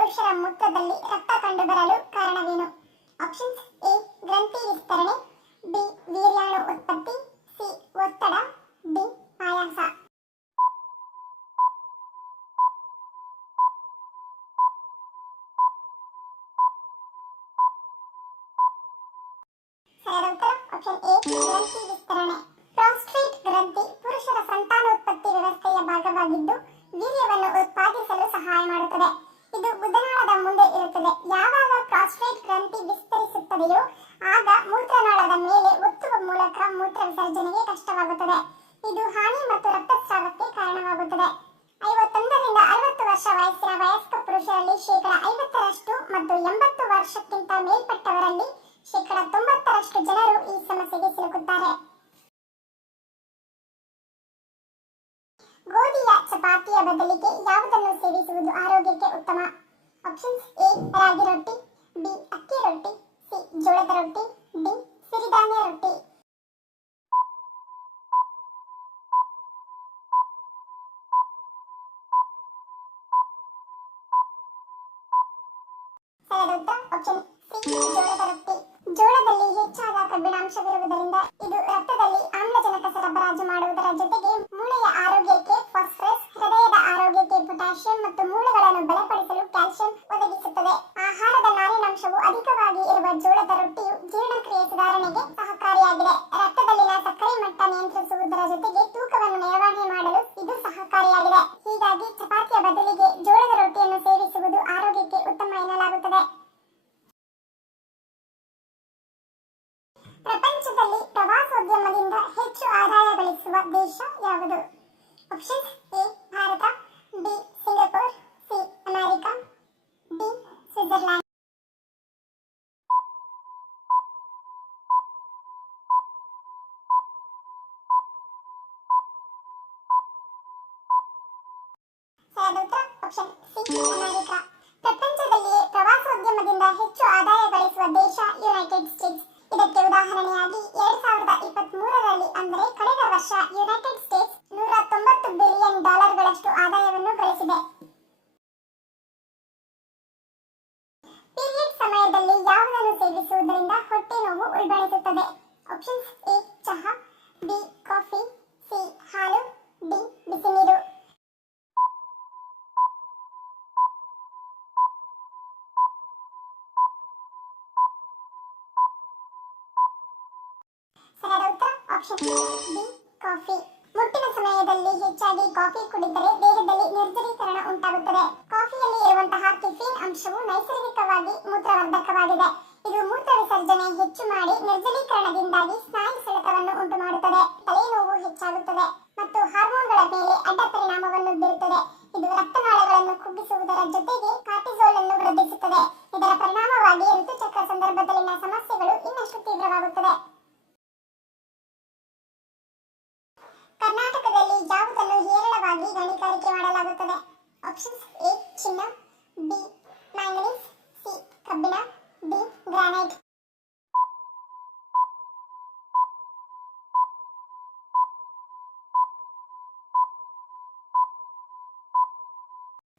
ಪುರುಷರ ಮೂತ್ರದಲ್ಲಿ ರಕ್ತ ಕಂಡುಬರಲು ಕಾರಣವೇನು? Options: A. ಗ್ರಂಥಿ ವಿಸ್ತರಣೆ, ಬಿ. ವೀರ್ಯಾಣು ಉತ್ಪತ್ತಿ, ಸಿ. ಒತ್ತಡ, ಡಿ. ಆಯಾಸ. ಸರಿಯಾದ ಉತ್ತರ ಆಪ್ಷನ್ ಎ. ಗ್ರಂಥಿ ವಿಸ್ತರಣೆ. ಪ್ರಾಸ್ಟೇಟ್ ಗ್ರಂಥಿ ಪುರುಷರ ಸಂತಾನೋತ್ಪತ್ತಿ ವ್ಯವಸ್ಥೆಯ ಭಾಗವಾಗಿದ್ದು ವೀರ್ಯವನ್ನು ಉತ್ಪಾದಿಸಲು ಸಹಾಯ ಮಾಡುತ್ತದೆ. ಇದು ಗುದನಾಳದ ಮುಂದೆ ಇರುತ್ತದೆ. ಯಾವಾಗ ಪ್ರಾಸ್ಟೇಟ್ ಗ್ರಂಥಿ ವಿಸ್ತರಿಸುತ್ತದೆಯೋ ಆಗ ಮೂತ್ರನಾಳದ ಮೇಲೆ ಒತ್ತುವ ಮೂಲಕ ಮೂತ್ರ ವಿಸರ್ಜನೆಗೆ ಕಷ್ಟವಾಗುತ್ತದೆ. ಇದು ಹಾನಿ ಮತ್ತು ರಕ್ತಸ್ರಾವಕ್ಕೆ ಕಾರಣವಾಗುತ್ತದೆ. 51 ರಿಂದ 60 ವರ್ಷ ವಯಸ್ಸಿನ ವಯಸ್ಕ ಪುರುಷರಲ್ಲಿ 50% ಮತ್ತು 80 ವರ್ಷಕ್ಕಿಂತ ಮೇಲ್ಪಟ್ಟವರಲ್ಲಿ 90% ಜನರು ಈ ಸಮಸ್ಯೆಗೆ ಸಿಲುಕುತ್ತಾರೆ. ಗೋಧಿಯ ಚಪಾತಿಯ ಬದಲಿಗೆ ಯಾವುದನ್ನು ಸೇವಿಸುವುದು ಆರೋಗ್ಯಕ್ಕೆ ಉತ್ತಮ? Options: A. ರಾಗಿ ರೊಟ್ಟಿ, ಬಿ. ಅಕ್ಕಿ ರೊಟ್ಟಿ, ಸಿ. ಜೋಳದ ರೊಟ್ಟಿ, ಡಿ. ಸಿರಿಧಾನ್ಯ ರೊಟ್ಟಿ. ಸರಿಯಾದ ಉತ್ತರ ಆಪ್ಷನ್ ಸಿ. ಜೋಳದ ರೊಟ್ಟಿ. ಜೋಳದಲ್ಲಿ ಹೆಚ್ಚಾದ ಕಬ್ಬಿಣಾಂಶವಿರುವುದರಿಂದ ಇದು ರಕ್ತದಲ್ಲಿ ಆಮ್ಲಜನಕ ಸರಬರಾಜು ಮಾಡುವುದರ ಜೊತೆಗೆ ಮೂಳೆಯ ಆರೋಗ್ಯಕ್ಕೆ ಫಾಸ್ಫರಸ್, ಹೃದಯದ ಆರೋಗ್ಯಕ್ಕೆ ಪೊಟ್ಯಾಷಿಯಂ ಮತ್ತು ಮೂಳೆಗಳನ್ನು ಬಲಪಡಿಸಲು ಕ್ಯಾಲ್ಸಿಯಂ ಒದಗಿಸುತ್ತದೆ. ಆಹಾರದ ನಾರಿನಾಂಶವು ಅಧಿಕವಾಗಿ ಇರುವ ಜೋಳದ ರೊಟ್ಟಿಯು ಜೀರ್ಣಕ್ರಿಯೆ ಸುಧಾರಣೆಗೆ ಸಹಕಾರಿಯಾಗಿದೆ. ರಕ್ತದಲ್ಲಿನ ಸಕ್ಕರೆ ಮಟ್ಟ ನಿಯಂತ್ರಿಸುವುದರ ಜೊತೆಗೆ ತೂಕವನ್ನು ನಿರ್ವಹಣೆ ಮಾಡಲು ಇದು ಸಹಕಾರಿಯಾಗಿದೆ. ಹೀಗಾಗಿ ಚಪಾತಿಯ ಬದಲಿಗೆ ಜೋಳದ ರೊಟ್ಟಿಯನ್ನು ಸೇವಿಸುವುದು ಆರೋಗ್ಯಕ್ಕೆ ಉತ್ತಮ ಎನ್ನಲಾಗುತ್ತದೆ. ಪ್ರಪಂಚದಲ್ಲಿ ಪ್ರವಾಸೋದ್ಯಮದಿಂದ ಹೆಚ್ಚು ಆದಾಯ ಗಳಿಸುವ ದೇಶ ಯಾವುದು? Options: A. Bharat, B. Singapore, C. America, D. Switzerland. ಸರಿಯಾದ ಉತ್ತರ ಆಪ್ಷನ್ ಸಿ. ಅಮೆರಿಕ. ಪ್ರಪಂಚದಲ್ಲಿಯೇ ಪ್ರವಾಸೋದ್ಯಮದಿಂದ ಹೆಚ್ಚು ಆದಾಯ ಗಳಿಸುವ ದೇಶ ಯುನೈಟೆಡ್ ಸ್ಟೇಟ್ಸ್. ಇದಕ್ಕೆ ಉದಾಹರಣೆಯಾಗಿ 2023ರಲ್ಲಿ ಅಂದರೆ ಕಳೆದ ವರ್ಷ ಯುನೈಟೆಡ್ ಸ್ಟೇಟ್ಸ್ $190 ಬಿಲಿಯನ್ ಆದಾಯವನ್ನು ಗಳಿಸಿದೆ. ಪೀರಿಯಡ್ ಸಮಯದಲ್ಲಿ ಯಾವುದನ್ನು ಸೇವಿಸುವುದರಿಂದ ಹೊಟ್ಟೆ ನೋವು ಉಲ್ಬಣಿಸುತ್ತದೆ? Options: A. ಚಹಾ, ಬಿ. Coffee, C. ಹಾಲು, ಡಿ. ಬಿಸಿನೀರು. ಸರಿಯಾದ ಉತ್ತರ ಆಪ್ಷನ್ ಬಿ. ಕಾಫಿ. ಮುಟ್ಟಿನ ಸಮಯದಲ್ಲಿ ಹೆಚ್ಚಾಗಿ ಕಾಫಿ ಕುಡಿದರೆ ದೇಹದಲ್ಲಿ ನಿರ್ಜಲೀಕರಣ ಉಂಟಾಗುತ್ತದೆ. ಕಾಫಿಯಲ್ಲಿ ಇರುವಂತಹ ಕೆಫೀನ್ ಅಂಶವು ನೈಸರ್ಗಿಕವಾಗಿ ಮೂತ್ರವರ್ಧಕವಾಗಿದೆ. ಇದು ಮೂತ್ರ ವಿಸರ್ಜನೆ ಹೆಚ್ಚು ಮಾಡಿ ನಿರ್ಜಲೀಕರಣದಿಂದಾಗಿ ಸ್ನಾಯು ಸೆಳೆತವನ್ನು ಉಂಟು ಮಾಡುತ್ತದೆ. ತಲೆನೋವು ಹೆಚ್ಚಾಗುತ್ತದೆ ಮತ್ತು ಹಾರ್ಮೋನ್ಗಳ ಮೇಲೆ ಅಡ್ಡ ಪರಿಣಾಮವನ್ನು ಬೀರುತ್ತದೆ. ಇದು ರಕ್ತನಾಳಗಳನ್ನು ಕುಗ್ಗಿಸುವುದರ ಜೊತೆಗೆ ಕಾರ್ಟಿಸೋಲ್ ಅನ್ನು ವೃದ್ಧಿಸುತ್ತದೆ. ಇದರ ಪರಿಣಾಮವಾಗಿ ಋತುಚಕ್ರ ಸಂದರ್ಭದಲ್ಲಿನ ಸಮಸ್ಯೆಗಳು ಇನ್ನಷ್ಟು ತೀವ್ರವಾಗುತ್ತದೆ. ಕರ್ನಾಟಕದಲ್ಲಿ ಯಾವುದನ್ನು ಹೇರಳವಾಗಿ ಗಣಿಗಾರಿಕೆ ಮಾಡಲಾಗುತ್ತದೆ? Options: A. ಚಿನ್ನ, ಬಿ. Manganese, C. ಕಬ್ಬಿಣ, ಡಿ. ಗ್ರಾನೈಟ್.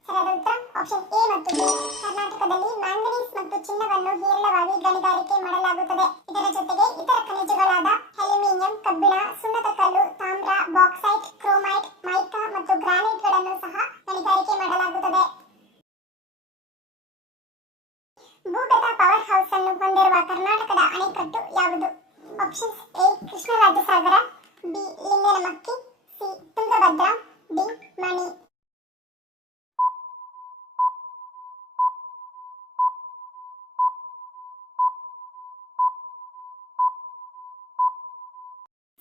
ಸರಿಯಾದ ಉತ್ತರ ಆಪ್ಷನ್ ಎ ಮತ್ತು ಬಿ. ಕರ್ನಾಟಕದಲ್ಲಿ ಮ್ಯಾಂಗನೀಸ್ ಮತ್ತು ಚಿನ್ನವನ್ನು ಹೇರಳವಾಗಿ ಗಣಿಗಾರಿಕೆ ಮಾಡಲಾಗುತ್ತದೆ. ಇದರ ಜೊತೆಗೆ ಇತರ ಖನಿಜಗಳಾದ ಅಲ್ಯೂಮಿನಿಯಂ, ಕಬ್ಬಿಣ, ಸುಣ್ಣದಕಲ್ಲು, ತಾಮ್ರ, ಬಾಕ್ಸೈಟ್, ಕ್ರೋಮೈಟ್, ಮೈಕಾ ಮತ್ತು ಗ್ರಾನೈಟ್ಗಳನ್ನು ಸಹ ಗಣಿಗಾರಿಕೆ ಮಾಡಲಾಗುತ್ತದೆ. ಭೂಗತ ಪವರ್ ಹೌಸ್ ಅನ್ನು ಹೊಂದಿರುವ ಕರ್ನಾಟಕದ ಅಣೆಕಟ್ಟು ಯಾವುದು? Options: A. Krishnarajasagar, B. Linganamakki, C. Tungabhadra, D. Mani.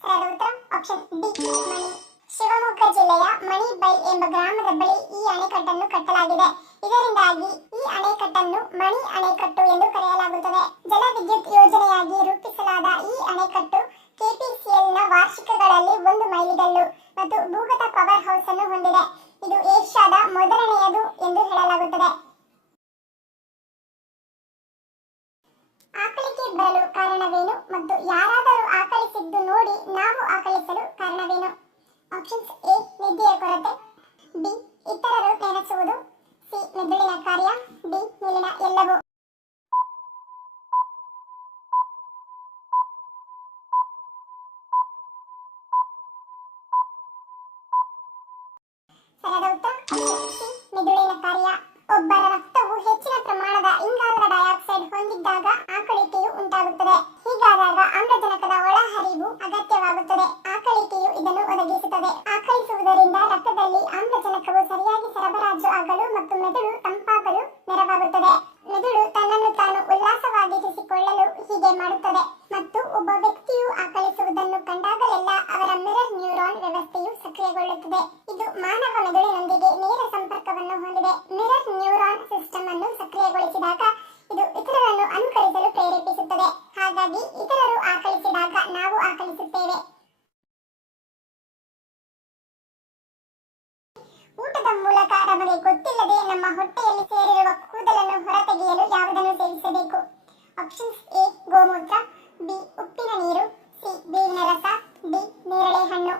ಸರಿಯಾದ ಉತ್ತರ ಆಪ್ಷನ್ ಡಿ. ಮಣಿ. ಶಿವಮೊಗ್ಗ ಜಿಲ್ಲೆಯ ಮಣಿಬೈಲ್ ಎಂಬ ಗ್ರಾಮದ ಬಳಿ ಈ ಅಣೆಕಟ್ಟನ್ನು ಕಟ್ಟಲಾಗಿದೆ. ಇದರಿಂದಾಗಿ ಈ ಅಣೆಕಟ್ಟನ್ನು ಮಣಿ ಅಣೆಕಟ್ಟು ಎಂದು ಕರೆಯಲಾಗುತ್ತದೆ. ಜಲವಿದ್ಯುತ್ ಯೋಜನೆಯಾಗಿ ರೂಪಿಸಲಾದ ಈ ಅಣೆಕಟ್ಟು ಕೆಪಿಸಿಎಲ್ನ ವಾರ್ಷಿಕಗಳಲ್ಲಿ 1 ಮೈಲಿಗಲ್ಲು ಮತ್ತು ಭೂಗತ ಪವರ್ ಹೌಸ್ ಅನ್ನು ಹೊಂದಿದೆ. ಇದು ಏಷ್ಯಾದ ಮೊದಲನೆಯದು ಎಂದು ಹೇಳಲಾಗುತ್ತದೆ. ಆಕಳಿಕೆ ಬರಲು ಕಾರಣವೇನು ಮತ್ತು ಯಾರಾದರೂ ಆಕಳಿಸಿದ್ದು ನೋಡಿ ನಾವು ಆಕಳಿಸಲು ಕಾರಣವೇನು? Options: A. ನಿದ್ದೆಯ ಕೊರತೆ, ಬಿ. ಇತರರು ನೆನೆಸುವುದು, ಸಿ ಮೆದುಳಿನ ಕಾರ್ಯ, ಡಿ ಮೇಲಿನ ಎಲ್ಲವೂ. ಸರಿಯಾದ ಉತ್ತರ ಸಿ ಮೆದುಳಿನ ಕಾರ್ಯ. ಒಬ್ಬರ ರಕ್ತವು ಹೆಚ್ಚಿನ ಪ್ರಮಾಣದ ಇಂಗಾಲದ ಡೈಆಕ್ಸೈಡ್ ಹೊಂದಿದ್ದಾಗ ಆಕಳಿಕೆಯು ಉಂಟಾಗುತ್ತದೆ. ಹೀಗಾದಾಗ ಆಮ್ಲಜನಕದ ಒಳಹರಿವು ಅಗತ್ಯವಾಗುತ್ತದೆ. ಆಕಳಿಕೆಯು ಇದನ್ನು ಒದಗಿಸುತ್ತದೆ. ಆಕಳಿಸುವುದರಿಂದ ರಕ್ತದಲ್ಲಿ ಆಮ್ಲಜನಕವು ಸರಿಯಾಗಿ ಸರಬರಾಜು ಆಗಲು ಮತ್ತು ಮೆದುಳು ತಂಪಾಗಲು ನೆರವಾಗುತ್ತದೆ. ಮೆದುಳು ತನ್ನನ್ನು ತಾನು ಉಲ್ಲಾಸವಾಗಿರಿಸಿಕೊಳ್ಳಲು ಹೀಗೆ ಮಾಡುತ್ತದೆ. ಮತ್ತು ಒಬ್ಬ ವ್ಯಕ್ತಿಯು ಆಕಳಿಸುವುದನ್ನು ಕಂಡಾಗಲೆಲ್ಲ ಅವರ ಮಿರರ್ ನ್ಯೂರಾನ್ ವ್ಯವಸ್ಥೆಯು ಸಕ್ರಿಯಗೊಳ್ಳುತ್ತದೆ. ಇದು ಮಾನವ ಮೆದುಳಿನೊಂದಿಗೆ ನೇರ ಸಂಪರ್ಕವನ್ನು ಹೊಂದಿದೆ. ಮಿರರ್ ನ್ಯೂರಾನ್ ಸಿಸ್ಟಮ್ ಅನ್ನು ಸಕ್ರಿಯಗೊಳಿಸಿದಾಗ ಇದು ಇತರರನ್ನು ಅನುಕರಿಸಲು ಪ್ರೇರೇಪಿಸುತ್ತದೆ. ಹಾಗಾಗಿ ಇತರರು ಆಕಳಿಸಿದಾಗ ನಾವು ಆಕಳಿಸುತ್ತೇವೆ. ಊಟದ ಮೂಲಕ ನಮಗೆ ಗೊತ್ತಿಲ್ಲದೆ ನಮ್ಮ ಹೊಟ್ಟೆಯಲ್ಲಿ ಸೇರಿರುವ ಕೂದಲನ್ನು ಹೊರತೆಗೆಯಲು ಯಾವುದನ್ನು ಸೇವಿಸಬೇಕು? ಆಪ್ಷನ್ಸ್ ಎ ಗೋಮೂತ್ರ, ಬಿ ಉಪ್ಪಿನ ನೀರು, ಸಿ ಬೇವಿನ ರಸ, ಡಿ ನೇರಳೆ ಹಣ್ಣು.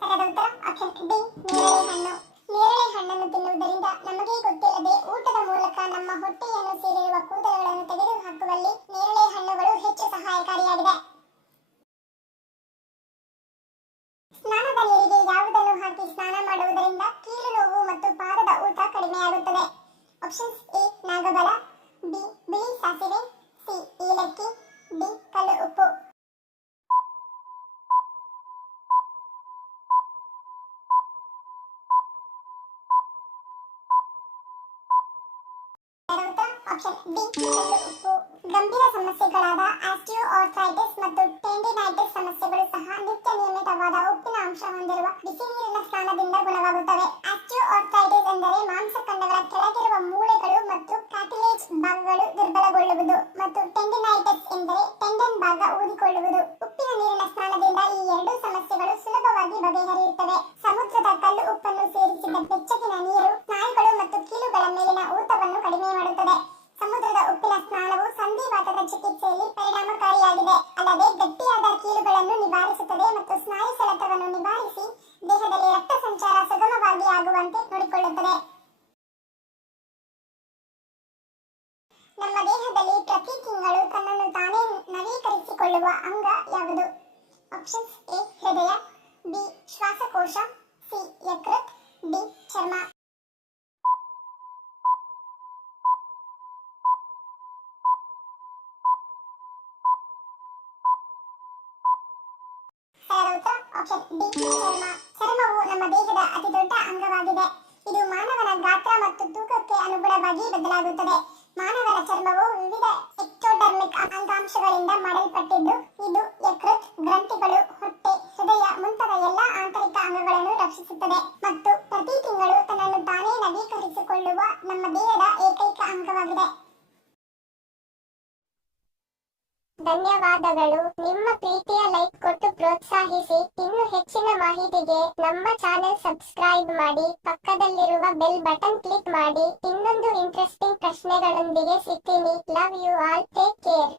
ಸರಿಯಾದ ಉತ್ತರ ಆಪ್ಷನ್ ಡಿ ನೇರಳೆ ಹಣ್ಣು. ನೇರಳೆ ಹಣ್ಣನ್ನು ತಿನ್ನುವುದರಿಂದ ನಮಗೆ ಗೊತ್ತಿಲ್ಲದೆ ಊಟದ ಮೂಲಕ ನಮ್ಮ ಹೊಟ್ಟೆಯನ್ನು ಸೇರಿರುವ ಕೂದಲುಗಳನ್ನು ತೆಗೆದುಹಾಕುವಲ್ಲಿ ನೇರಳೆ ಹಣ್ಣುಗಳು ಹೆಚ್ಚು ಸಹಾಯಕಾರಿಯಾಗಿದೆ. ಸ್ನಾನದ ನೀರಿಗೆ ಯಾವುದನ್ನು ಹಾಕಿ ಸ್ನಾನ ಮಾಡುವುದರಿಂದ ಕೀಲು ನೋವು ಮತ್ತು ಪಾದದ ಊತ ಕಡಿಮೆಯಾಗುತ್ತದೆ? ಆಪ್ಷನ್ಸ್ ಎ ನಾಗಬಲ, ಬಿ ಬಿಳಿ ಸಾಸಿವೆ, ಸಿ ಏಲಕ್ಕಿ, ಡಿ ಕಲ್ಲು ಉಪ್ಪು. ಆಪ್ಷನ್ ಡಿ ಕಲ್ಲು ಉಪ್ಪು. ಗಂಭೀರ ಸಮಸ್ಯೆಗಳಾದ ಆಸ್ಟಿಯೋಆರ್ಥ್ರೈಟಿಸ್ ಮತ್ತು ಟೆಂಡಿನೈಟಿಸ್ ಸಮಸ್ಯೆಗಳು ಸಹ ನಿತ್ಯ ನಿಯಮಿತವಾದ ಉಪ್ಪಿನ ಅಂಶ ಹೊಂದಿರುವ ಬಿಸಿ ನೀರಿನ ಸ್ನಾನದಿಂದ ಗುಣವಾಗುತ್ತವೆ. ಆಸ್ಟಿಯೋಆರ್ಥ್ರೈಟಿಸ್ ಎಂದರೆ ಮಾಂಸಖಂಡಗಳ ಕೆಳಗಿರುವ ಮೂಳೆಗಳು ಮತ್ತು ಕಾರ್ಟಿಲೇಜ್ ಭಾಗಗಳು ದುರ್ಬಲಗೊಳ್ಳುವುದು ಮತ್ತು ಟೆಂಡಿನೈಟಿಸ್ ಎಂದರೆ ಟೆಂಡನ್ ಭಾಗ ಊದಿಕೊಳ್ಳುವುದು. ಉಪ್ಪಿನ ನೀರಿನ ಸ್ನಾನದಿಂದ ಈ ಎರಡೂ ಸಮಸ್ಯೆಗಳು ಸುಲಭವಾಗಿ ಬಗೆಹರಿಯುತ್ತವೆ. ಸಮುದ್ರದ ಕಲ್ಲು ಉಪ್ಪನ್ನು ಸೇರಿಸಿದ ಬೆಚ್ಚಗಿನ ನೀರು ಸ್ನಾಯುಗಳು ಮತ್ತು ಕೀಲುಗಳ ಮೇಲಿನ ಊತವನ್ನು ಕಡಿಮೆ ಮಾಡುತ್ತದೆ. ಸಮುದ್ರದ ಉಪ್ಪಿನ ಸ್ನಾನವು ಸಂಧಿವಾತದ ಚಿಕಿತ್ಸೆಯಲ್ಲಿ ಪರಿಣಾಮಕಾರಿಯಾಗಿದೆ. ಅಲ್ಲದೆ ಗಟ್ಟಿಯಾದ ಕೀಲುಗಳನ್ನು ನಿವಾರಿಸುತ್ತದೆ ಮತ್ತು ಸ್ನಾಯು ಸೆಳೆತವನ್ನು ನಿವಾರಿಸಿ ದೇಹದಲ್ಲಿ ರಕ್ತ ಸಂಚಾರ ಸುಗಮವಾಗಿ ಆಗುವಂತೆ ನೋಡಿಕೊಳ್ಳುತ್ತದೆ. ನಮ್ಮ ದೇಹದಲ್ಲಿ ಪ್ರತಿ ತಿಂಗಳು ತನ್ನನ್ನು ತಾನೇ ನವೀಕರಿಸಿಕೊಳ್ಳುವ ಅಂಗ ಯಾವುದು? ಆಪ್ಷನ್ಸ್ ಎ ಹೃದಯ, ಬಿ ಶ್ವಾಸಕೋಶ, ಸಿ ಯಕೃತ್, ಡಿ ಚರ್ಮ. ಆಪ್ಷನ್ ಡಿ ಚರ್ಮ. ಚರ್ಮವು ನಮ್ಮ ದೇಹದ ಅತಿ ದೊಡ್ಡ ಅಂಗವಾಗಿದೆ. ಇದು ಮಾನವನ ಗಾತ್ರ ಮತ್ತು ತೂಕಕ್ಕೆ ಅನುಗುಣವಾಗಿ ಬದಲಾಗುತ್ತದೆ. ಮಾನವನ ಚರ್ಮವು ವಿವಿಧ ಎಕ್ಟೋಡರ್ಮಿಕ್ ಅಂಗಾಂಶಗಳಿಂದ ಮಾಡಲ್ಪಟ್ಟಿದ್ದು ಇದು ಯಕೃತ್, ಗ್ರಂಥಿಗಳು, ಹೊಟ್ಟೆ, ಹೃದಯ ಮುಂತಾದ ಎಲ್ಲಾ ಆಂತರಿಕ ಅಂಗಗಳನ್ನು ರಕ್ಷಿಸುತ್ತದೆ ಮತ್ತು ಪ್ರತಿ ತಿಂಗಳು ತನ್ನನ್ನು ತಾನೇ ನವೀಕರಿಸಿಕೊಳ್ಳುವ ನಮ್ಮ ದೇಹದ ಏಕೈಕ ಅಂಗವಾಗಿದೆ. ಧನ್ಯವಾದಗಳು. ನಿಮ್ಮ ಪ್ರೀತಿಯ ಲೈಕ್ ಕೊಟ್ಟು ಪ್ರೋತ್ಸಾಹಿಸಿ. ಇನ್ನು ಹೆಚ್ಚಿನ ಮಾಹಿತಿಗೆ ನಮ್ಮ ಚಾನೆಲ್ ಸಬ್ಸ್ಕ್ರೈಬ್ ಮಾಡಿ, ಪಕ್ಕದಲ್ಲಿರುವ ಬೆಲ್ ಬಟನ್ ಕ್ಲಿಕ್ ಮಾಡಿ. ಇನ್ನೊಂದು ಇಂಟ್ರೆಸ್ಟಿಂಗ್ ಪ್ರಶ್ನೆಗಳೊಂದಿಗೆ ಸಿಗ್ತೀನಿ. Love you all. Take care.